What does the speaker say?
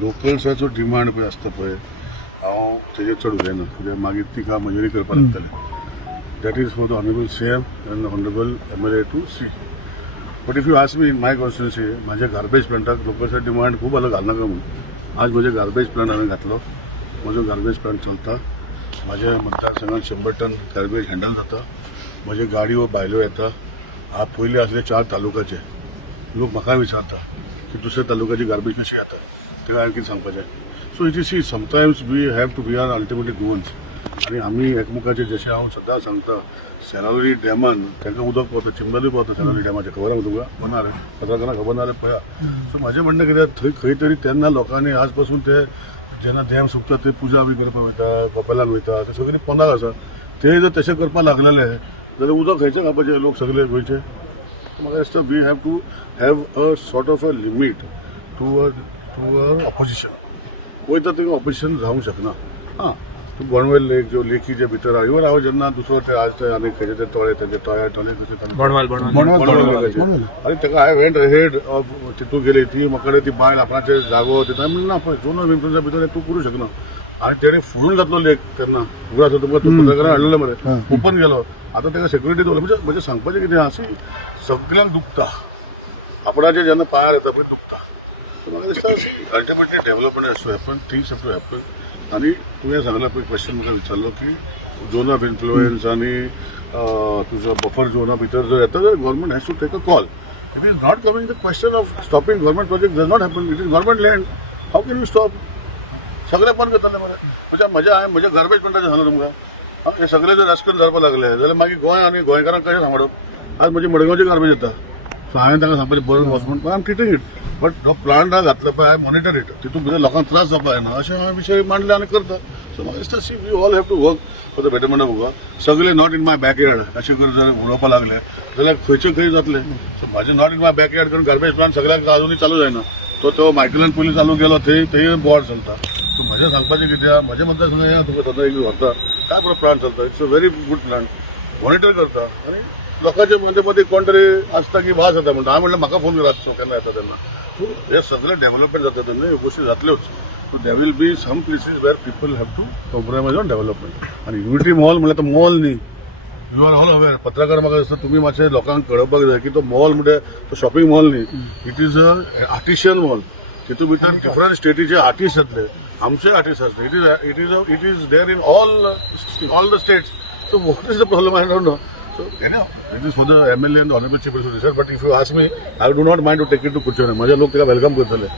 लोकल्साचो demand पळय आसता पळय हांव तेजेर चड उलयना कित्याक मागीर तिका मंजुरी करपाक लागतलें. That is for the honourable CM and honourable MLA to see. But if you ask me in my constituency म्हाज्या गार्बेज प्लांटाक लोकल्साचो डिमांड खूब आला घालनाका म्हणून. आज म्हजे गार्बेज प्लांट हांवें घातलो. म्हजो गार्बेज प्लांट चलता. म्हाज्या मतदारसंघात 100 टन गार्बेज हँडल जाता. म्हजे गाडयो भायल्यो येता. हांव पयलीं आसले 4 तालुक्याचे. लोक म्हाका विचारता की दुसऱ्या तालुक्याची गार्बेज कशी येता तेका हांवें कितें सांगपाचें. So it is see sometimes we have to be are ultimately humans. आनी आमी एकमुखाचे जशें हांव सदां सांगता सेनावली डॅमान तांकां उदक पावता चिंबली पावता सेनावली डॅमाचें खबर आसा तुका खबर ना रे पत्रकारांना खबर ना रे पळया. सो म्हाजें म्हणणें कित्याक थंय खंय तरी तेन्ना लोकांनी आज पासून ते जेन्ना डॅम सुकता ते पुजा बी करपाक वयता कपेलान वयता ते सगळीं पोंदाक आसा. ते जर तशें करपाक लागलेले जाल्यार उदक खंयचें घालपाचें लोक सगळे गोंयचे. म्हाका दिसता we have to have a sort of a limit to opposition. वयता थिंगा ऑपोजिशन जावंक शकना. हां तूं गोंडवेल लेक ज्यो लेकीचे भितर आहा इवन हांव जेन्ना दुसरो ते आज ते आनी खंयचे ते तळे तेजे तळ्या टळे कशें आनी ताका हांवें वेंट हेड तितून गेली ती म्हाका ती बायल आपणाचे जागो तिथं म्हणलें ना पळय दोन मिनटांच्या भितर तूं करूं शकना. आनी तेणें फोडून घातलो लेक तेन्ना उगडास तुमकां पत्रकारान हाडलेलो मरे ओपन केलो. आतां ताका सेक्युरिटी दवरलो म्हणजे सांगपाचें कितें अशी सगळ्यांक दुखता आपणाचे जेन्ना पायार येता पळय दुखता. म्हाका दिसता ultimately development has to happen things have to happen. आनी तुवें सांगला पळय क्वेश्चन म्हाका विचारलो की झोन ऑफ इन्फ्लुएन्स आनी तुजो बफर झोना भितर जर येता जाल्यार government has to take a call. It is not coming the question of stopping government project does not happen. It is government land. How can you stop. सगळे बंद करतले मरे. म्हज्या गार्बेज प्लांटाचें सांगला तुमकां हे सगळे जर राजकारण जावपाक लागले जाल्यार मागीर गोंय आनी गोंयकारांक कशें सांबाळप. आज म्हजी मडगांवची गार्बेज येता. सो हांवें तांकां सांगपाचें बरें वच म्हणून आय एम ट्रिटींग इट. बट हो प्लांट घातलो पळय आय मॉनिटर इट. तितून भितर लोकांक त्रास जावपाक जायना अशें हांवें विशय मांडले आनी करता. सो म्हाका दिसता see we all have to work for the betterment of Goa. सगळे नॉट इन माय बॅकयार्ड अशें करून जर उडोवपाक लागले जाल्यार खंयचे खंय जातले. सो म्हाजें नॉट इन माय बॅकयार्ड करून गार्बेज प्लांट सगळ्याक अजूनय चालू जायना. तो मायकलान पयलीं चालू केलो थंय बोर्ड चलता. सो म्हाजें सांगपाचें कितें म्हाजें मतदारसंघ तुका सदां एक व्हरता काय बरो प्लांट चलता. It's a very good plant. Monitor करता आनी लोकांचे मदीं मदीं कोण तरी आसता की वाज येता म्हणटा हांव म्हणलें म्हाका फोन करात केन्ना येता तेन्ना. सो हे सगळें डेव्हलपमेंट जाता तेन्ना ह्यो गोश्टी जातल्योच. So there will be some places where people have to compromise on development. आनी युनिटी मॉल म्हणल्यार तो मॉल न्ही. यू आर ऑल अवेर पत्रकार म्हाका दिसता तुमी मातशें लोकांक कळपाक जाय की तो मॉल म्हणजे तो शॉपिंग मॉल न्ही. It is a artisan mall. तितून भितर डिफरंट स्टेटीचे आर्टिस्ट जातले आमचे आर्टिस्ट आसले. It is there in all the states. So what is the problem I don't know. So, it is for the MLA and the Honorable Chief Minister. But if you ask me, I do not mind to take it to Kuchana. माझे लोक त्याला welcome करतले.